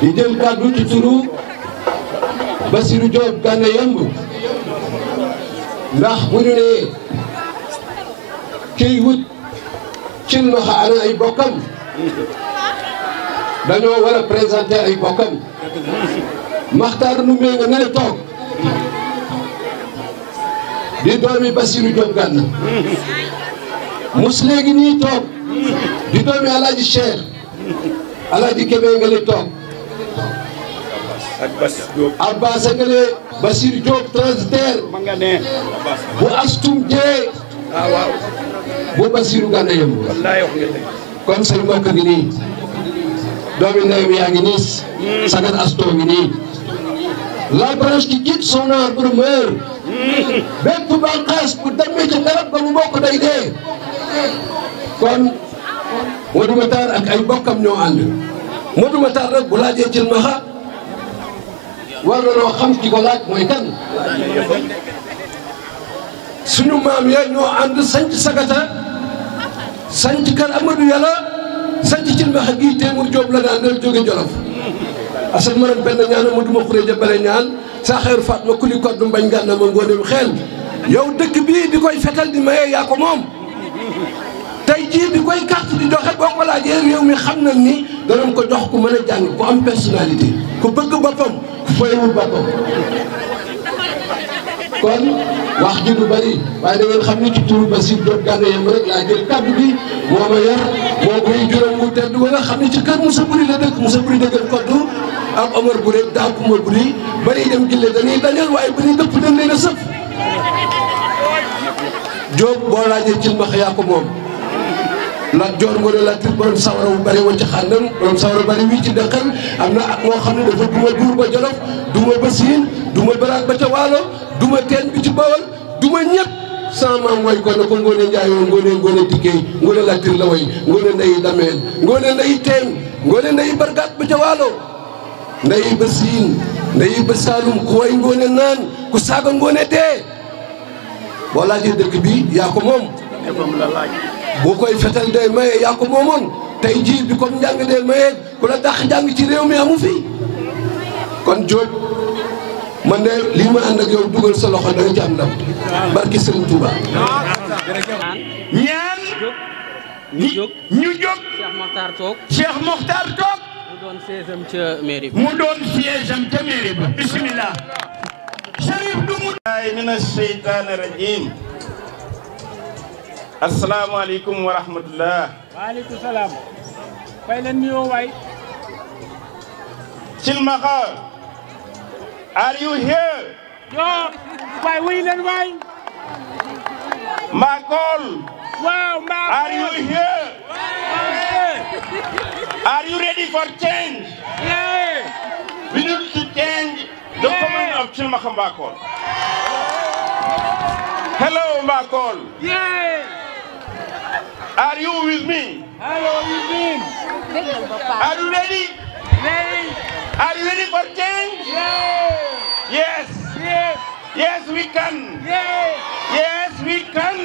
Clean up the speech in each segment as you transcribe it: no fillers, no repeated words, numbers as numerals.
di jël kàddu ci turu Bassirou Diop Gana Yemb ndax bu ñu nee kiy wut cilmaxa ana ay bokkam dañoo war a présenter ay bokkam Makhtar Ndoumbé nga ne toog di doomi Bassirou Diop Gana mus léegi nii toog di doomi Alaaji Cheikh Alaaji Kébé nga ne toog Abbas nga ne Bassirou Diop transitaire bu astum jee bu Bassirou Gana Yemb kon say mbokk ngi nii doomi ndeyam yaa ngi nii sagar asto ngi nii la branche qui quitte son arbre meurt bépp bànqaas bu demee ci garab ba mu bokk day dee kon Modou Matar ak ay bokkam ñoo ànd Modou Matar rek bu laajee cilmaxa war na noo xam ki ko laaj mooy kan suñu maam ya ñoo ànd sanc Sagata sanc kër Amadou Yàlla sanc cilmaxa gii Téemour Diop la daan dal jóge Jolof asal maram benn ñaan ma duma xuree jabale ñaan saa xeer Fatma kuli kodd mbañ gànna ma ngóonem xeel yow dëkk bii di koy fetal di maye yaa ko moom tey jii di koy carte di joxe boo ko laajee réew mi xam nañ ni danañ ko jox ku mën a jàng ku am personnalité ku bëgg boppam ku foyewul boppam kon wax ji du bari waaye da ngeen xam ni ci turu Bassirou Diop Gana Yemb rek laa jël kàddu bi moo ma yar moo koy juróom mu tedd ba nga xam ne ci kër Moussa Buri la dëkk Moussa Buri dëggal koddu ak Omar Buri daa Kumar Buri bari dem gille dañuy dañal waaye ba ñuy dëpp dañ leen a sëf Diop boo laajee cilmaxa yaa ko moom la joor moo ne la tir borom sawara bu bari wa ci xàndam borom sawara bari wii ci dëkkal am na ak moo xam ne dafa duma buur ba Jolof duma ba Siin duma baraag ba ca Waalo duma teen bi ci Bawol duma ñëpp sama maam way ko na ko Ngoone Njaayoo Ngoone Dikkee Ngoone la tir la way Ngoone ndeyi dameel Ngoone ndeyi teeñ Ngoone ndeyi bargaat ba ca Waalo ndeyi ba Siin ndeyi ba Saalum ku way Ngoone naan ku saaga Ngoone dee boo laajee dëkk bi yaa ko moom boo koy fetal day maye yaa ko moomoon tey jii bi comme njàng day maye ku la dàq njàng ci réew mi amu fi kon Diop man de lii ma ànd ak yow dugal sa loxo da nga ci am ndam barki Serigne Touba. ñaan ñu jóg Cheikh Mokhtar toog. Cheikh Mokhtar toog. mu doon siège am ca mairie ba. mu doon siège am ca mairie ba bismillah. Cherif Dumu. mina sheytaani rajim. asalaamaaleykum wa rahmatullah. waaleykum salaam. fay leen nuyoo waay. Cilmaxa. Are you here? yoo waay wuy leen waay. Mbakol. waaw Mbakol. Are you here? Are you ready for change? Yeah. We need to change the commune of Cilmaxa Mbakol. Hello Mbakol. Yeah. Are you with me? Hello, you mean? Are you ready? Ready? Are you ready for change? Yeah. Yes. Yeah. Yes, we can. Yeah. Yes, we can.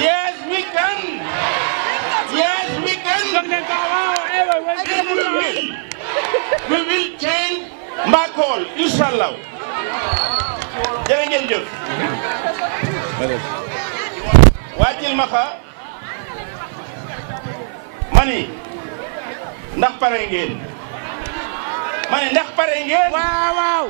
Yes, we can. Yes, we can. We will change Mbakol, inshallah. Jërë ngeen jëf. waa Cilmaxa mani ndax pare ngeen. mani ndax pare ngeen. waaw waaw.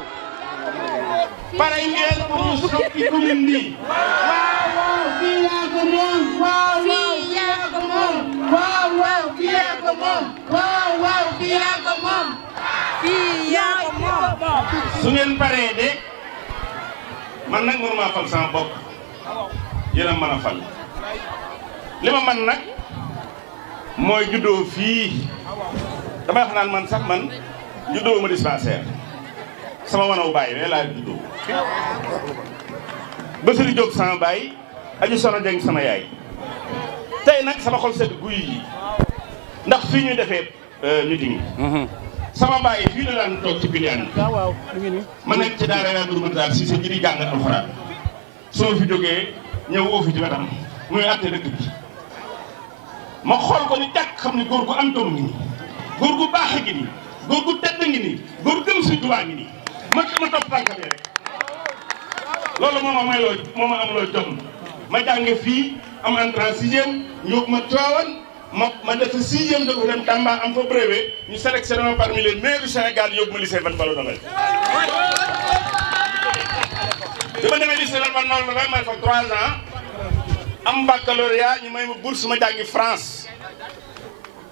pare ngeen pour ñu soppi commune bi. waaw waaw fii yaa ko moom. waaw waaw fii yaa ko moom. waaw waaw fii yaa ko moom. waaw waaw fii yaa ko moom. fii yaa ko moom. su ngeen paree de man nag mënuma fal sama bopp yéen a mën a fal li ma man nag mooy juddoo fii damay wax naan man sax man juddoo ma dispensaire sama wanaw baay wee laa juddoo Bassirou Diop sama baay aju sono jeng sama yaay tey nag sama xol sedd guy yi ndax fii ñu defee meeting sama baay fii la daan toog ci piliyaan bi waaw mu ngi nii. ma nekk ci daara yaa Ndour Matar si ji di jàng alxuraan soo fi jógee ñëw woo fi ci wetam muy àtte dëkk bi ma xool ko ni jàkk xam ne góor gu am doom ngi nii góor gu baax a ngi nii góor gu tedd ngi nii góor gëm Sëriñ Tuubaa ngi nii ma topp tànkam rek loolu moo ma may loo moo ma am loo jom ma jànge fii am entrée en sixième ñu ma Tivaouane ma def 6e de dem Tamba am fa brevet ñu sélectionné ma parmi les meilleurs du Sénégal yóbbu ma lycée Van Balladogal bi ma demee lycée Van Balladogal may fa 3 ans am baccalauréat ñu may ma bourse ma jàngi France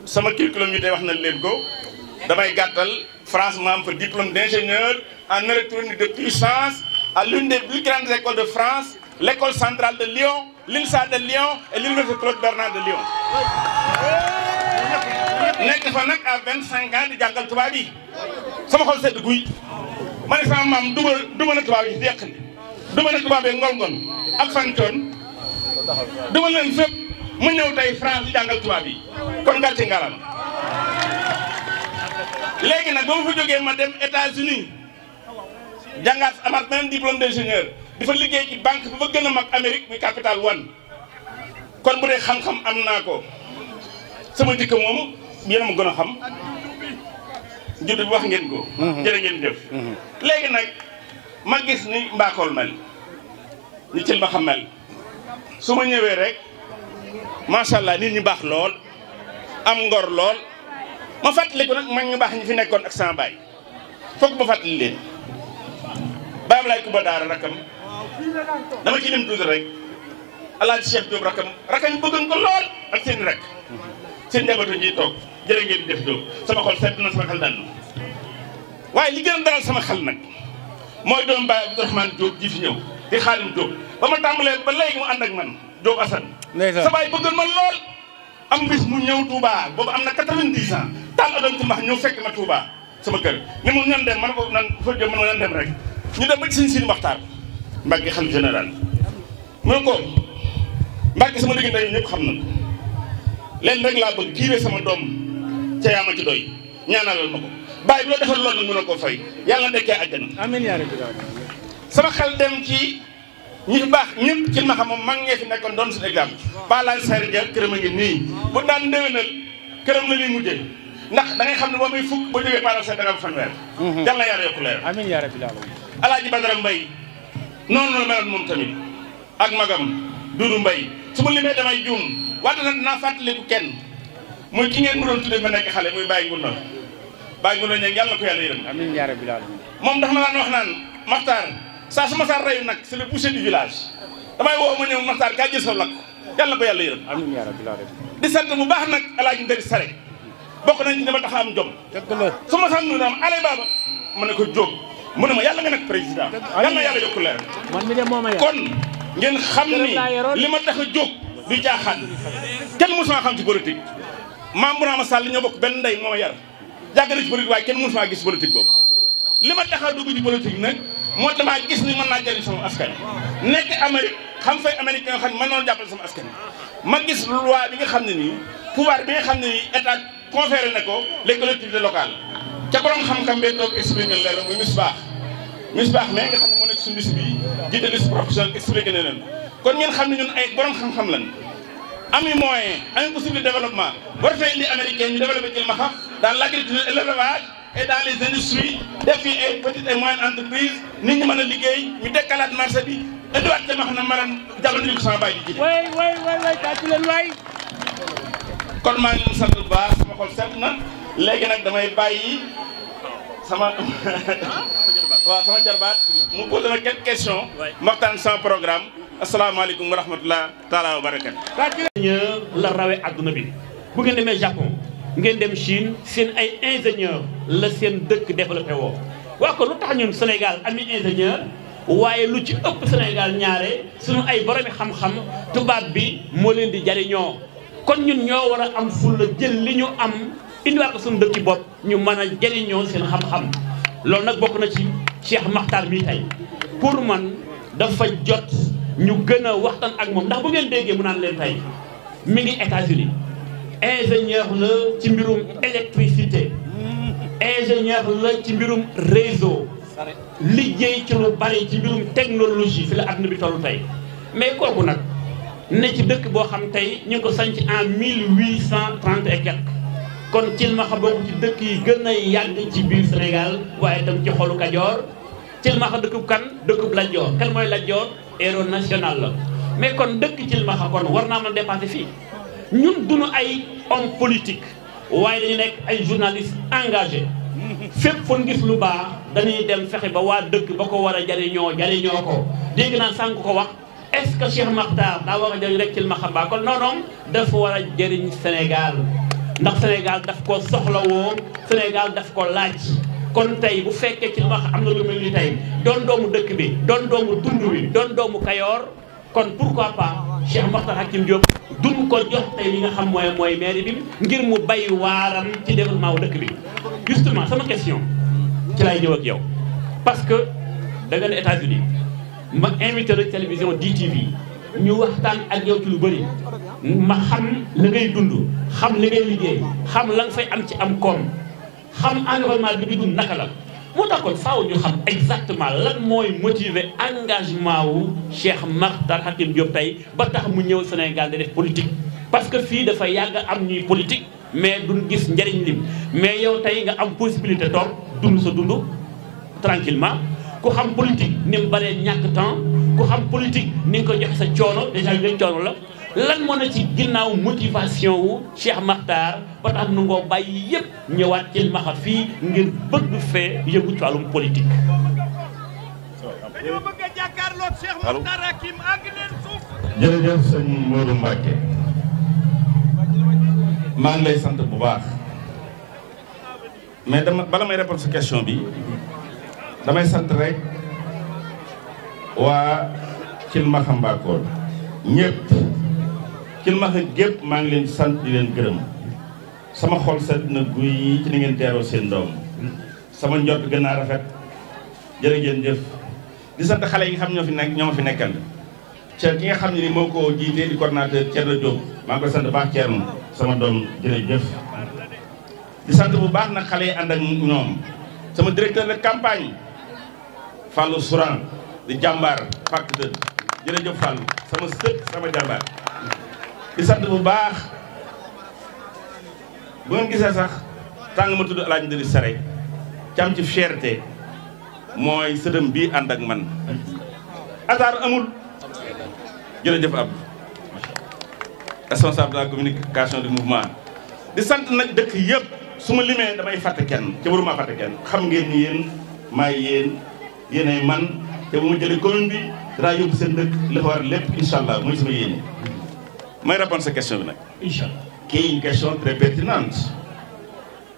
sama curriculum ñu tey wax na leen ko damay gàttal France ma am fa diplôme d'ingénieur en électronique de puissance à l'une des plus grandes écoles de France l'école centrale de Lyon l'INSA de Lyon et l'université Claude Bernard de Lyon nekk fa nag à 25 ans di jàngal tubaab yi sama xol sedd guy ma ne sama maam duma na tubaab yi deq ni duma na tubaab yi ngol-ngol ak fantoon duma leen fépp mu ñëw tey France di jàngal tubaab yi kon gàcce ngalam léegi nag ba ma fa jógee ma dem États-Unis jàngaat amaat beneen diplôme d'ingénieur di fa liggéey ci banque bi ba gën a mag Amérique muy Capital One kon bu dee xam-xam am naa ko sama jikko moom yéen a ma gën a xam judd bi wax ngeen ko jërë ngeen jëf léegi nag ma gis ni Mbakol mel ni cil ma xam mel su ma ñëwee rek macha allah nit ñi baax lool am ngor lool ma fàttali ko nag mag ñu baax ñi fi nekkoon ak sama baay foog ma fàttali leen Baye Ablaye Touba Daara rakam dama ci lim tuuti rek Alaaji Cheikh Diop rakam bëggoon ko lool ak seen rek seen njabootu ji toog jërë ngeen def Diop sama xol sedd na sama xel dal na waaye li gën a dalal sama xel nag mooy doom Baye Abdourahmane Diop ji fi ñëw di Xaadim Diop ba ma tàmbalee ba léegi mu ànd ak man Diop Assane sa baay bëggoon ma lool am bis mu ñëw Touba boobu am na 90 ans taal odoom ci mbax ñëw fekk ma Touba sama kër ni mu ñan dem man ko nan fa jëm man ñan dem rek ñu dem ba ci Sëñ Sidi Maxtaar Mbàkke xalifa général mu ne ko Mbàkke sama diggante yi ñëpp xam na ko leen rek laa bëgg kii sama doom ca yaa ma ci doy ñaanalal ma ko bàyyi bi loo defal loolu nag mën a koo fay yàlla nekkee àjjana amiin yaa rabbi sama xel dem ci ñi fi baax ñëpp ci ma xam moom mag ngee fi nekkoon doon suñu exemple Palaay Sari Dia këram a ngi nii bu daan ndéwénal këram la ñuy mujjee ndax da ngay xam ne boo muy fukk ba jógee Palaay Sari da nga am fanweer yàlla na yàlla yokku leer amiin yaa rabbi Alaaji Badara Mbay noonu la meloon moom tamit ak magam Dudu Mbay su ma limee damay juum wante nag dinaa fàttaliku kenn muy ki ngeen mu doon tuddee ma nekk xale muy Baye Ngunda Baye Ngunda ñeeg yàlla na ko yàlla yërëm amiin yaa rabbi moom dafa ma daan wax naan Maxtaar saa su ma saa reyu nag c'est le boucher du village damay woo ma ñëw Maxtaar kaa jël sa lakk yàlla na ko yàlla yërëm amiin yaa rabbi di sant bu baax nag Alaaji Ndari Sare bokk nañ ci dama tax am jom su ma sant nu daam ale baaba ma ne ko jóg mu ne ma yàlla nga nekk président yàlla na yàlla yokku leer kon ngeen xam ni li ma tax a jóg du jaaxaan kenn mosuma xam ci politique maam Bourama Sall ñoo bokk benn ndey moo ma yar jàgg na ci politique waaye kenn mosuma gis politique boobu li ma tax a dugg ci politique nag moo damaa gis ni mën naa jëriñ sama askan nekk Amérique xam fay Amérique yoo xam ne mën noonu jàppale sama askan ma gis loi bi nga xam ne nii pouvoir bi nga xam ne nii état conféré na ko les collectivités locales ca borom xam-xam bee toog expliqué leen muy Misbaax mais nga xam ne moo nekk suñu liste bi jiite liste professionnelle expliqué na leen kon ngeen xam ne ñun ay borom xam-xam lañ ami moyen ami possibilité de développement war fay indi américain ñu développé Kilmaxa dans l'agriculture et l'élevage et dans les industries def fi ay petites et moyennes entreprises nit ñi mën a liggéey ñu dekkalaat marché bi indiwaat Kilmaxa na maanaam jàllale ko sama baay di jiite. waay tàccu leen waay. kon maa ngi leen sant bu baax sama xol set na léegi nag damay bàyyi sama waaw sama jarbaat mu posé na quelques questions ma waxtaan sama programme asalaamaaleykum wa rahmatulah taala wa barakat. ingénieur la rawee adduna bi bu ngeen demee Japon ngeen dem Chine seen ay ingénieur la seen dëkk développé woo wax ko lu tax ñun Sénégal ami ingénieur waaye lu ci ëpp Sénégal ñaare suñu ay boromi xam-xam tubaab bi moo leen di jariñoo kon ñun ñoo war a am fulla jël li ñu am indiwaat ko suñu dëkki bopp ñu mën a jariñoo seen xam-xam loolu nag bokk na ci Cheikh Makhtar mi tey pour man dafa jot ñu gën a waxtaan ak moom ndax bu ngeen déggee mu naan leen tey mi ngi États-Unis ingénieur la ci mbirum électricité ingénieur la ci mbirum réseau liggéey ci lu bari ci mbirum technologie fi la àdduna bi tollu tey mais kooku nag ne ci dëkk boo xam tey ñu ngi ko sanc en 1830 et quelque kon Thilmakha bokk ci dëkk yi gën a yàgg ci biir Sénégal waaye itam ci xolu Kajoor. Thilmakha dëkkub kan dëkkub Lat Joor kan mooy Lat Joor héros national la mais kon dëkk Thilmakha kon war naa mën a dépasser fii ñun duñu ay homme politique waaye dañu nekk ay journaliste engagé fépp fu ñu gis lu baax dañuy dem fexe ba waa dëkk ba ko war a jariñoo ko dégg naa sànq ko wax est-ce que Cheikh Makhtar daa war a jëriñ rek Thilmakha ba kon non non dafa war a jëriñ Sénégal ndax Sénégal daf ko soxlawoo Sénégal daf ko laaj kon tey bu fekkee Thilmakha am na lu mel ni tey doon doomu dëkk bi doon doomu tund bi doon doomu Kayoor kon pourquoi pas Cheikh Makhtar Hakim Diop duñ ko jox tey li nga xam mooy mairie bi ngir mu bay waaram ci développement wu dëkk bi justement sama question ci lay ñëw ak yow parce que da nga ne États-Unis ma invité rek télévision DTV ñu waxtaan ak yow ci lu bëri ma xam la ngay dund xam li ngay liggéey xam la nga fay am ci am koom xam environnement bi di dund naka la moo tax kon faaw ñu xam exactement lan mooy motiver engagement wu Cheikh Makhtar Hakim Diop tey ba tax mu ñëw Sénégal di def politique parce que fii dafa yàgg am ñuy politique mais duñ gis njëriñ lim mais yow tey nga am possibilité toog dund sa dund tranquillement ku xam politique ni mu baree ñàkk temps ku xam politique ni nga ko joxe sa coono déjà ñu coono la lan moo na ci ginnaaw motivation wu Cheikh Makhtar ba tax nu ngoo bàyyi yëpp ñëwaat Thilmakha fii ngir bëgg fee yëngu ci wàllum politique. dañoo bëgg a jàkkaarloog Cheikh Makhtar Hakim àgg leen suuf. jërëjëf sëñ Modou Mbacké maa ngi lay sant bu baax mais bala may répondre sa question bi damay sant rek waa Thilmakha Mbakol ñëpp. Thilmakha gépp maa ngi leen sant di leen gërëm sama xol sedd na guy ci ni ngeen teeroo seen doom sama njort gën a rafet jërë ngeen jëf di sant xale yi nga xam ñoo ma fi nekkal Thierno ki nga xam ne ni moo ko jiitee di coordonnateur Thierno Diop maa ngi koy sant baax Thierno sama doom jërëjëf di sant bu baax nag xale yi ànd ak ñoom sama directeur de campagne Fallou Souran di jàmbaar fàkk dëd jërëjëf Fallou sama sët sama jàmbaar di sant bu baax bu ngeen gisee sax tàng ma tudd El Hadj Ndari Sare ci am ci fierté mooy sëdëm bii ànd ak man hasard amul jërëjëf Abdou responsable de la communication du mouvement di sant nag dëkk yëpp su ma limee damay fàtte kenn ca waruma fàtte kenn xam ngeen ni yéen maay yéenay man te bu ma jëlee commune bi danaa yóbbu seen dëkk li fa war lépp incha allah mooy sama yéene may répondre sa question bi nag Inch'Allah qui est une question très pertinente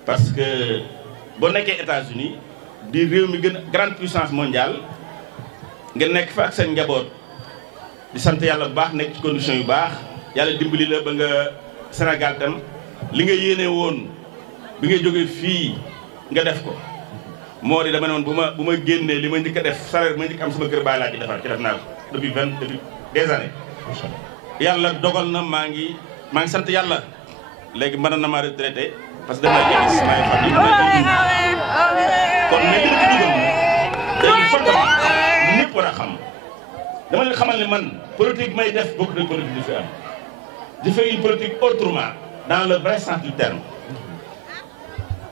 parce que boo nekkee États-Unis di réew mi gën a grande puissance mondiale nga nekk fa ak seen njaboot di sant yàlla bu baax nekk ci condition yu baax yàlla dimbali la ba nga Sénégal tam li nga yéene woon bi nga jógee fii nga def ko moo di dama ne woon bu ma génnee li ma njëkk a def salaire bi ma njëkk am sama kër baay laa ci defar ci def naa ko depuis des années yàlla dogal na maa ngi sant yàlla léegi mën na ma retraité parce que dama jëli samay famille kon mais li ma ci dugal dañuy fortement ñëpp war a xam dama leen xamal ne man politique may def bokk na politique di fi am di fay une politique autrement dans le vrai sens du terme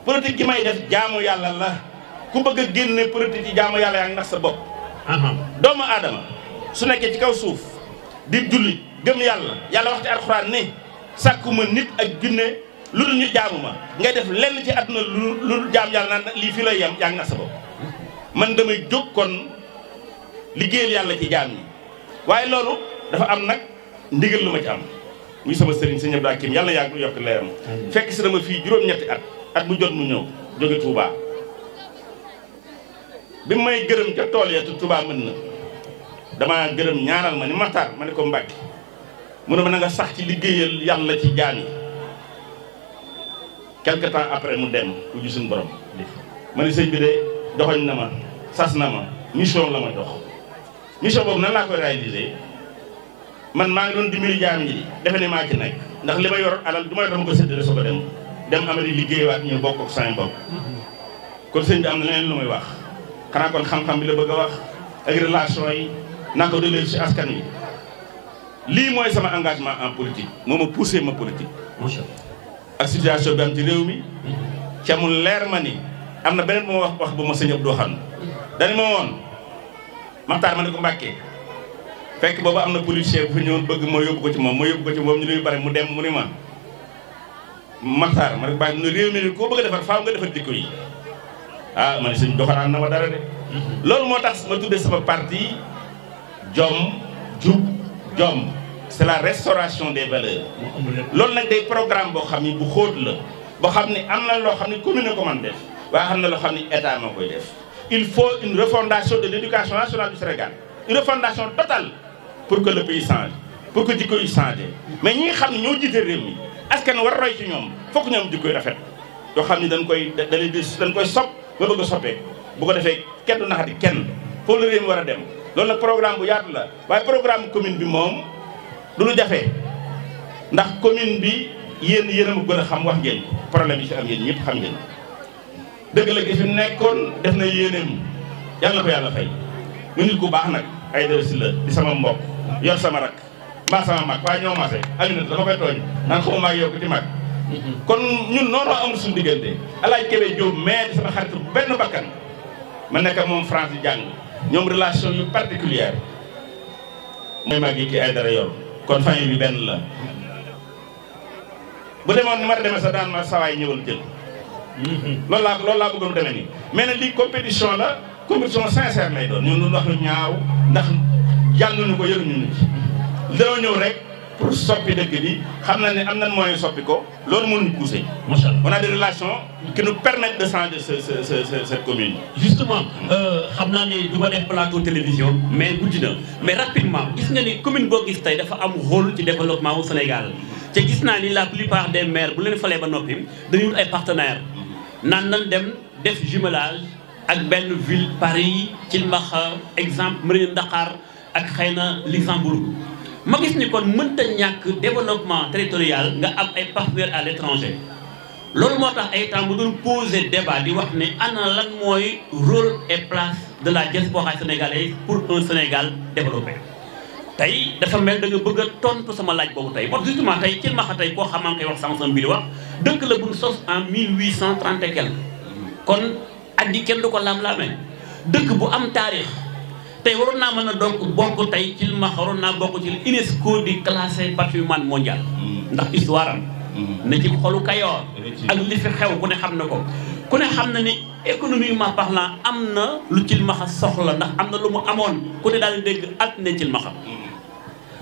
politique gi may def jaamu yàlla la ku bëgg a génne politique yi jaamu yàlla yaa ngi nax sa bopp doomu aadama su nekkee ci kaw suuf di julli gëm yàlla wax ci alxuraan ne sàkkuma nit ak junne lu dul ñu jaamu ma ngay def lenn ci àdduna lu jaam yàlla naan lii fii lay yem yaa ngi nax sa bopp man damay jóg kon liggéeyal yàlla ci jaam yi waaye loolu dafa am nag ndigal lu ma ci am muy sama sëriñ sëñ Abdou Hakim yàlla yàgg yokk leeram fekk si dama fii juróom-ñetti at mu jot mu ñëw jóge Touba bi may gërëm ca tool ya Touba mën na dama gërëm ñaanal ma ni Makhtar ma ne ko Mbacke mu ne ma na nga sax ci liggéeyal yàlla ci jaam yi quelque temps après mu dem ku ji suñu borom ma ne sëñ bi de joxoñ na ma sas na ma mission la ma jox mission boobu nan laa koy réaliser man maa ngi doon dimbali jaam yi defe ne maa ci nekk ndax li ma yor alal du ma yor dama ko séddale soo ko dem amali liggéeywaat ñu bokk ak saa bopp kon sëñ bi am na leneen lu may wax xanaa kon xam-xam bi la bëgg a wax ak relation yi naa ko delloo ci askan wi lii mooy sama engagement en politique moo ma poussé ma politique. ak situation bi am ci réew mi. ca mu leer ma ni am na beneen bu ma wax bu ma sëñ Abdou xam dañu ma woon Maxtaar ma ne ko Mbàkke fekk boobu am na policier bu fi ñëwoon bëgg moo yóbbu ko ci moom ñu luy bare mu dem mu ni ma Maxtaar ma ne ko bàyyi mu ne réew mi koo bëgg a defar faaw nga defar jikko yi ah ma ne sëñ doxaraan na ma dara de loolu moo tax ma tuddee sama parti jom jub jom c'est la restauration des valeurs loolu nag day programme boo xam ni bu xóot la boo xam ni am na loo xam ni commune ko man def waaye xam na loo xam ni état moo koy def il faut une refondation de l'éducation nationale du Sénégal une refondation totale pour que le pays change pour que jikko yi change mais ñi nga xam ne ñoo jiite réew mi askan war roy ci ñoom fokk ñoom jikko yi rafet yoo xam ni dañ koy sopp ba bëgg a soppee bu ko defee kenn du naxati kenn foofu la réew mi war a dem loolu nag programme bu yaatu la waaye programme commune bi moom du lu jafe ndax commune bi yéen a ma gën a xam wax ngeen problème yi fi am yéen ñëpp xam ngeen dëgg la gi fi nekkoon def na yéeneem yàlla na ko yàlla fay mu nit ku baax nag ay dara si la di sama mbokk yor sama rak mbaa sama mag waaye ñoo maase ak nit dafa koy tooñ naan xamu maag yow ko ci mag kon ñun noonu amul suñu diggante Alaaj Kébé Diop mais di sama xarit benn bakkan ma nekk ak moom France di jàng ñoom relation yu particulière mooy mag yi ki ay dara yor kon famille bi benn la bu demoon ni ma demee sa daan ma sawaay ñëwal jël loolu laa bëggoon demee nii mais nag lii compétition la compétition sincère lay doon ñun lu wax lu ñaaw ndax jànguñu ko yëruñu nit dañoo ñëw rek pour soppi dëkk bi xam na ne am nañ moyen soppi ko loolu mënuñu pousser. Macha Allah on a des relations qui nous permettent de changer cette commune. Justement xam naa ne du ma def plateau télévision mais guddi na mais rapidement gis nga ni commune boo gis tey dafa am rôle ci développement wu Sénégal te gis naa ni la plupart des maires bu leen falee ba noppi dañuy wut ay partenaires naan nañ dem def jumelage ak benn ville Paris Thilmakha exemple Mérina Dakhar ak xëy na Luxembourg. ma gis ni kon mënta ñàkk développement territorial nga am ay partenaires à l'étranger loolu moo tax ay temps mu doon poser débat di wax ne ana lan mooy rôle et place de la diaspora sénégalaise pour un Sénégal développé. tey dafa mel da nga bëgg a tontu sama laaj boobu tey bon justement tey Thilmakha tey koo xam koy wax sànq bi di wax dëkk la bu ñu sos en 1830 et quelque kon at yi kenn du ko lam-laamee dëkk bu am taarix. tey waroon naa mën a donc bokk tey Thilmakha waroon naa bokk ci UNESCO di classé patrimoine mondial ndax histoire am na ci xolu Kayoor ak li fi xew ku ne xam na ko ku ne xam na ni économiquement parlant am na lu Thilmakha soxla ndax am na lu mu amoon ku ne daal di dégg at ne Thilmakha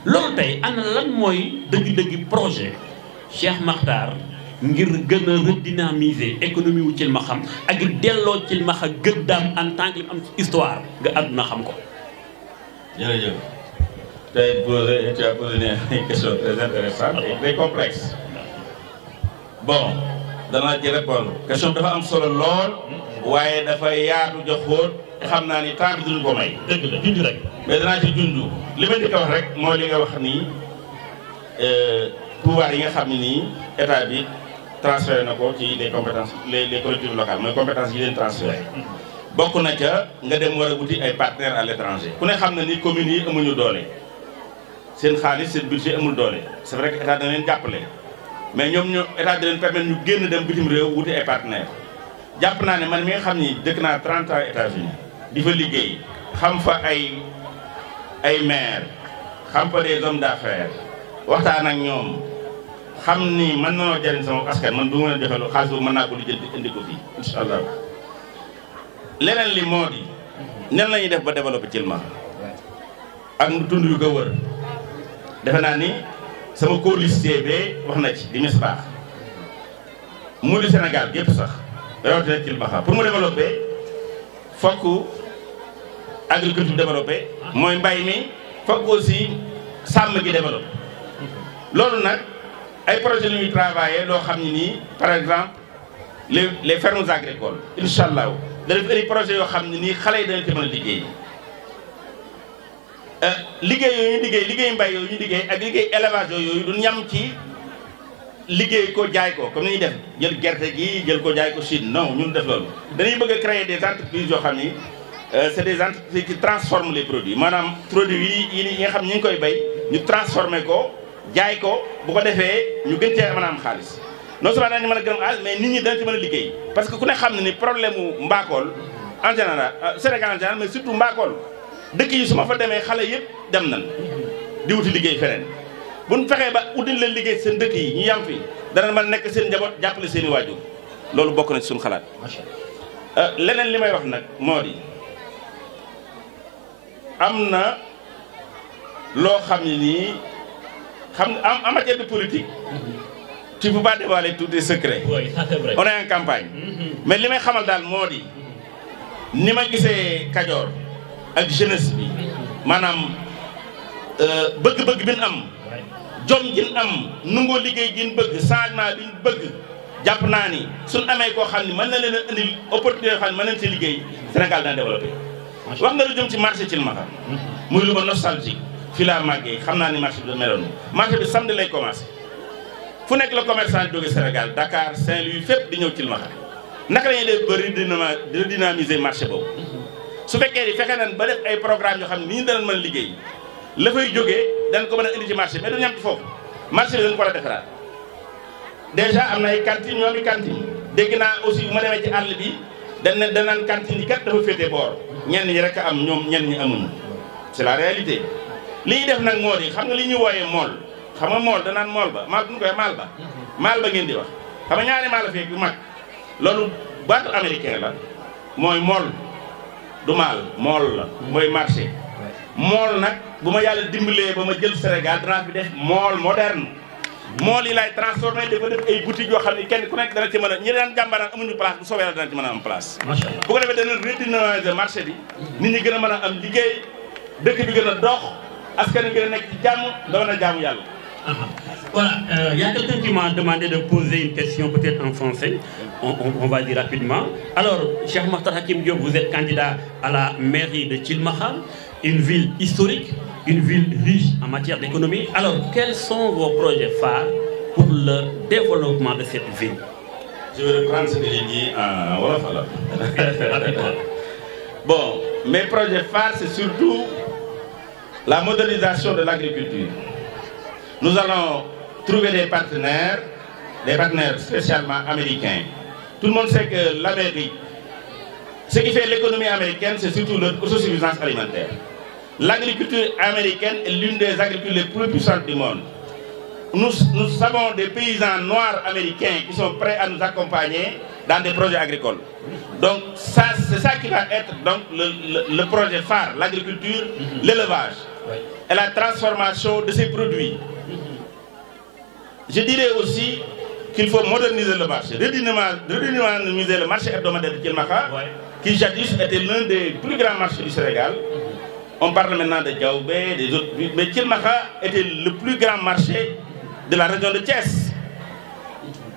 loolu tey ana lan mooy dëgg-dëgg projet Cheikh Makhtar ngir gën a redynamiser économie wu Thilmakha ak delloo Thilmakha gëddaam en tant que li am ci histoire nga àdduna xam ko. jërëjëf tey tu as posé une question très intéressante et très complexe bon danaa ci répondre question bi dafa am solo lool waaye dafa yaatu jox xóot xam naa ni temps bi duñu ko may. dëgg la junj rek. mais danaa ci junj li ma njëkk a wax rek mooy li nga wax nii pouvoir yi nga xam ne nii état bi transféré na ko ci les compétences les collectivités locales mooy compétences yi leen transféré. bokk na ca nga dem war a wuti ay partenaires à l'étranger ku ne xam na ni communes yi amuñu doole seen xaalis seen budget amul doole c'est vrai que état da leen jàppale mais ñoom ñoo état da leen permettre ñu génn dem bitim réew wuti ay partenaires jàpp naa ne man mi nga xam ni dëkk naa 30 ans États-Unis di fa liggéey xam fa ay maires xam fa des hommes d'affaires waxtaan ak ñoom xam ni mën nanoo jariñ sama askan man du ma joxe lu xaalis boobu mën naa ko lijjanti indi ko fii incha allah. leneen li moo di nan la ñuy def ba développer Thilmakha ak tund yu ko wër defe naa ni sama co-listé be wax na ci di Misbah mu di Sénégal gépp sax rawatina Thilmakha pour mu développer fokk agriculture développer mooy mbay mi fokk aussi sàmm gi développer loolu nag ay projet lu ñuy travailler loo xam ne nii par exemple les fermes agricoles incha allah da def ay projet yoo xam ne nii xale yi dañu ci mën a liggéey liggéey yooyu ñu liggéey mbay yooyu ñu liggéey ak liggéey élevage yooyu du ñam ci liggéey ko jaay ko comme ni ñuy def jël gerte gi jël ko jaay ko Chine non ñun def loolu dañuy bëgg a créer des entreprises yoo xam ni c'est des entreprises qui transforment les produits maanaam produits yi nga xam ne ñu ngi koy bay ñu transformé ko jaay ko bu ko defee ñu gën cee mën a am xaalis non seulement dañu mën a gën a xaalis mais nit ñi dañ ci mën a liggéey parce que ku ne xam ne ni problème mu mbaakool en général Sénégal en général mais surtout mbaakool dëkk yi su ma fa demee xale yëpp dem nañ di wuti liggéey feneen bu ñu fexee ba util leen liggéey seen dëkk yi ñu yam fi dana mën nekk seen njaboot jàppale seen i waajur loolu bokk na ci suñu xalaat. leneen li may wax nag moo di am na loo xam ne nii xam en matière de politique tu peux pas dévoiler tous tes secrets. Oui, ça c'est vrai. On est en campagne. mais li may xamal daal moo di ni ma gisee Kajoor ak jeunesse bi maanaam bëgg-bëgg bi ñu am jom gi ñu am nungoo liggéey gi ñu bëgg changement bi ñu bëgg jàpp naa ni suñ amee koo xam ne mën na leen a indil opportunité yoo xam ne mën nañ ci liggéey Sénégal dana développé. wax nga lu jëm ci marché Thilmakha muy lu ma nostalgique fii laa màggee xam naa ni marché bi da meloon marché bi samedi lay commencé fu nekk la commerçant jóge Sénégal Dakar Saint-Louis fépp di ñëw Thilmakha naka la ñuy def ba redynamiser marché boobu su fekkee ni fexe nañ ba def ay programme yoo xam ne ni ñu danañ mën a liggéey la fay jógee dañ ko mën a indi ci marché mais du ñam ci foofu marché bi dañ ko war a defaraat déjà am na ay cantine ñoom i cantine dégg naa aussi bu ma demee ci àll bi danaan cantine yi kat dafa féete boor ñenn ñi rek a am ñoom ñenn ñi amuñu c'est la réalité li ñuy def nag moo di xam nga li ñuy wooyee mool xam nga mool danaan mool ba maal bu ñu koy maal ba ngeen di wax xam nga ñaari maal la fekk yu mag loolu baatu américain la mooy mool du maal mool la mooy marché mool nag bu ma yàlla dimbalee ba ma jël Sénégal danaa fi def mool moderne mool yi laay transformé dafa def ay boutiques yoo xam ne kenn ku nekk dana ci mën a ñi daan jàmbaraan amuñu place bu soobee la dana ci mën a am place bu ko defee dana redynamiser marché bi nit ñi gën a mën a am liggéey dëkk bi gën a dox askan wi gën a nekk ci jàmm da mën a jaamu yàlla. Voilà, il y a quelqu'un qui m'a demandé de poser une question peut-être en français. On va dire rapidement. Alors, Cheikh Makhtar Hakim Diop, vous êtes candidat à la mairie de Thilmakha, une ville historique, une ville riche en matière d'économie. Alors, quels sont vos projets phares pour le développement de cette ville? Je vais reprendre ce que j'ai dit en Wolof alors. Bon, mes projets phares, c'est surtout la modernisation de l'agriculture. Nous allons trouver des partenaires spécialement américains. Tout le monde sait que l'Amérique, ce qui fait l'économie américaine, c'est surtout l'autosuffisance alimentaire. L'agriculture américaine est l'une des agricultures les plus puissantes du monde. Nous savons des paysans noirs américains qui sont prêts à nous accompagner dans des projets agricoles. Donc c'est ça qui va être donc le projet phare, l'agriculture, l'élevage et la transformation de ces produits. Je dirais aussi qu'il faut moderniser le marché, redynamiser le marché hebdomadaire de Thilmakha, qui jadis était l'un des plus grands marchés du Sénégal. On parle maintenant de Diaoubé, des autres, mais Thilmakha était le plus grand marché de la région de Thiès.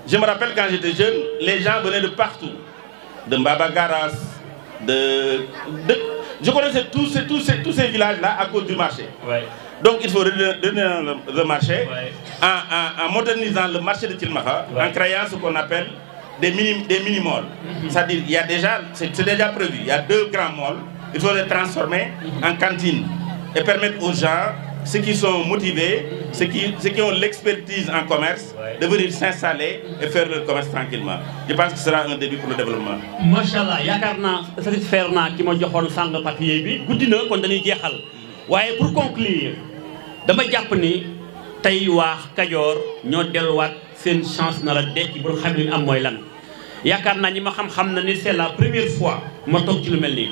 Je me rappelle quand j'étais jeune, les gens venaient de partout, de Mbabagaras, je connaissais tous ces villages-là à cause du marché. Ouais. Donc il faut redynamiser le marché en modernisant le marché de Thilmakha, en créant ce qu'on appelle des mini-malls. C'est-à-dire, il y a déjà, c'est déjà prévu, il y a 2 grands malls, il faut les transformer en cantines et permettre aux gens, ceux qui sont motivés, ceux qui ont l'expertise en commerce, de venir s'installer et faire leur commerce tranquillement. Je pense que ce sera un début pour le développement. Machallah, yakarna satisfaire na ki ma joxone sang papier bi guddina kon dañuy jéxal. Waye pour conclure, dama japp ni tay wax Kajoor ñoo delluwaat seen chance na la dekk bu xam ni am moy lan. Yakarna ñi ma xam na ni c'est la première fois ma tok ci lu melni.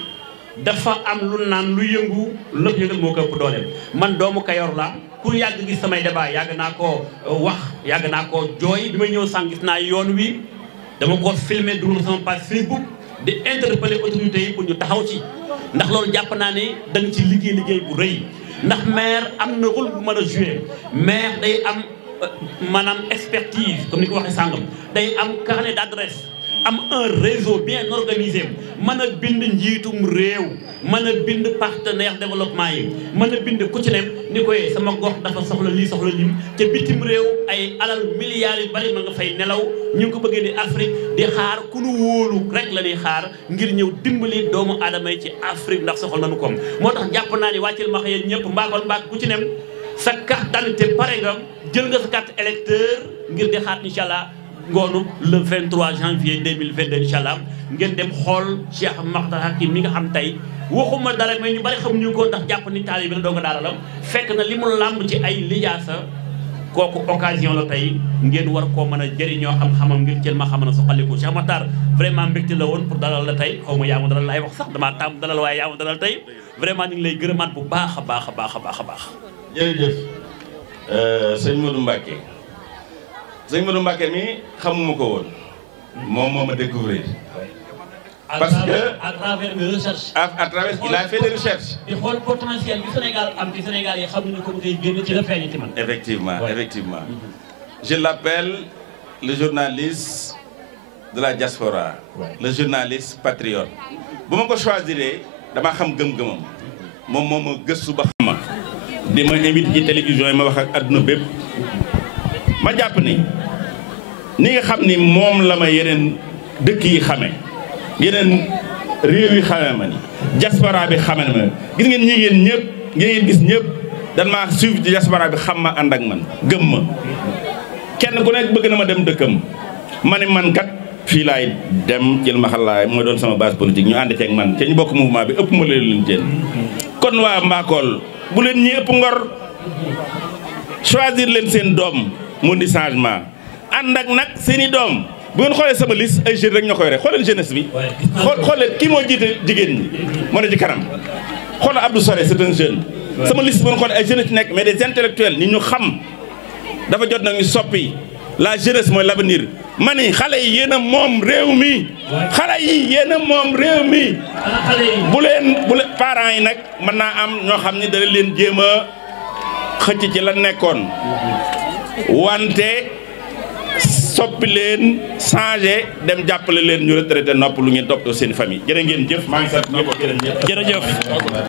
Dafa am lu naan lu yëngu lépp yëngal moo ko ëpp dooleem man doomu Kayor la ku yàgg gis samay débat yàgg naa koo wax yàgg naa koo jooy bi may ñëw sànq gis naa yoon wi dama ko filmé dugal sama page Facebook di interpeller autorités yi pour ñu taxaw ci ndax loolu jàpp naa ne da nga ci liggéey bu rëy ndax maire am na rôle bu mën a jouer maire day am maanaam expertise comme ni ko waxee sàngam day am carnet d'adresse am un réseau bien organisé mën a bind njiitum réew mën a bind partenaire développement yi mën a bind ku ci ne ni koy sama gox dafa soxla lii soxla lim te bitim réew ay alal milliards yu bari ma nga fay nelaw ñu ngi ko bëggee ni Afrique di xaar ku nu wóolu rek la ñuy xaar ngir ñëw dimbali doomu aadama yi ci Afrique ndax soxla nañu ko moo tax jàpp naa ni wàccil ma yéen ñëpp mbaakoon mbaak ku ci nem sa carte d'identité pare nga jël nga sa carte électeur ngir di xaar incha allah ngoonu le 23 janvier 2022 incha allah ngeen dem xool Cheikh Makhtar Hakim mi nga xam tey waxuma dara mais ñu bari xamuñu ko ndax jàpp ni taalibe bi la doog a daara la fekk na li mu làmb ci ay lijaasa kooku occasion la tey ngeen war koo mën a jëriñoo xam-xamam ngir jël ma xaman a soxaliku Cheikh Makhtar vraiment mbégte la woon pour dalal la tey xaw ma yaa ma dalal laay wax sax damaa tàmm dalal waaye yaa ma dalal tey vraiment ñu ngi lay gërëmaat bu baax a baax a baax a baax a baax. jërëjëf sëñ Modou Mbacké sëñ Modou Mbacké mi xamuma ko woon moom moo ma découvrir parce que à travers des recherches. à travers il a fait des recherches. di xool potentiel bi Sénégal am ci Sénégal yi xamuñu ko ngay génn ci la feeñ ci man. Effectivement, effectivement. Je l'appelle le journaliste de la diaspora, le journaliste patriote. bu ma ko choisiree dama xam gëm-gëmam moom moo ma gëstu ba xam ma di ma invité ci télévision yi ma wax ak adduna bépp ma jàpp ni nga xam ni moom la ma yeneen dëkk yi xame yeneen réew yi xame ma ni diaspora bi xame ma gis ngeen ñi ngeen ñëpp ngeen gis ñëpp dan maa suivre ci diaspora bi xam ma ànd ak man gëm ma kenn ku nekk bëgg na ma dem dëkkam ma ne man kat fii laay dem jël ma xalaay mooy doon sama base politique ñu ànd ceeg man te ñu bokk mouvement bi ëpp ma leen jël kon waa Mbakol bu leen ñi ëpp ngor choisir leen seen doom mu di changement ànd ak nag seen i doom bu ngeen xoolee sama liste ay jeunes rek ñoo koy rek xooleen jeunesse bi xooleen kii moo jiite jigéen ñi moo ne ci kanam xoolal Abdou Sore c'est un jeune sama liste bu ngeen xoolee ay jeunes ci nekk mais des intellectuels ni ñu xam dafa jot nag ñu soppi la jeunesse mooy l'avenir ma ni xale yi yéen a moom réew mi xale yi yéen a moom réew mi bu leen parents yi nag mën naa am ñoo xam ni dana leen jéem a xëcc ci la nekkoon wante soppi leen changé dem jàppale leen ñu retraité nopp lu ngeen toppatoo seen famille jërë ngeen jëf maa ngi sant ñëpp jërëjëf